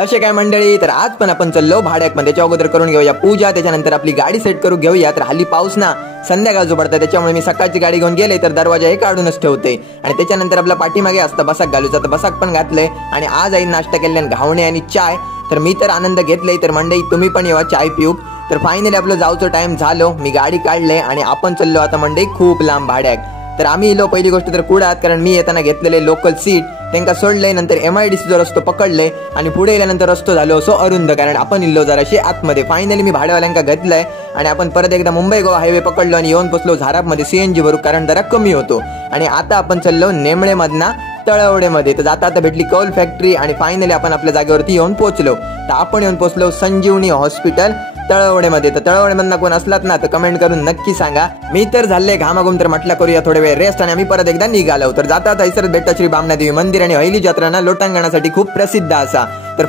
असे काय मंडळी, तर आज पण आपण चाललो भाड्याकमध्ये. त्याच्या अगोदर करून घेऊया पूजा, त्याच्यानंतर आपली गाडी सेट करून घेऊया. तर हल्ली पाऊस ना संध्याकाळचं पडतं, त्याच्यामुळे मी सकाळची गाडी घेऊन गेले तर दरवाजा हे काढूनच ठेवते. आणि त्याच्यानंतर आपला पाठीमागे असतं बसाक घालूचा, तर बसाक पण घातलंय. आणि आज आई नाश्ता केल्याने घावणे आणि चाय. तर मी तर आनंद घेतलाय. तर मंडळी तुम्ही पण येवा चाय पिऊ. तर फायनली आपलं जाऊचं टाइम झालो, मी गाडी काढले आणि आपण चाललो आता मंडळी खूप लांब भाड्याक. तर आम्ही इलो पहिली गोष्ट तर कुडात, कारण मी येताना घेतलेले लोकल सीट त्यांना सोडले. नंतर MIDC जो रस्तो पकडले आणि पुढे गेल्यानंतर रस्तो झालो असो अरुंद, कारण आपण इल्लो जराशी आतमध्ये. फायनली मी भाड्यावाल्यांका घेतलंय आणि आपण परत एकदा मुंबई गोवा हायवे पकडलो आणि येऊन पोचलो झारापमध्ये CNG भरू, कारण जरा कमी होतो. आणि आता आपण चाललो नेमळे मधना तळवडेमध्ये. तर जाता आता भेटली कौल फॅक्टरी आणि फायनली आपण आपल्या जागेवरती येऊन पोहोचलो. तर आपण येऊन पोहोचलो संजीवनी हॉस्पिटल तळवडेमध्ये. तर तळवडेमधनं कोण असलात ना तर कमेंट करून नक्की सांगा. मी तर झाले घामाघूम, तर म्हटलं करूया थोडे वेळ रेस्ट आणि आम्ही परत एकदा निघालो. तर जाता हैसरत भेटता श्री बामणा देवी मंदिर आणि हयली जत्रा ना लोटांगणासाठी खूप प्रसिद्ध असा. तर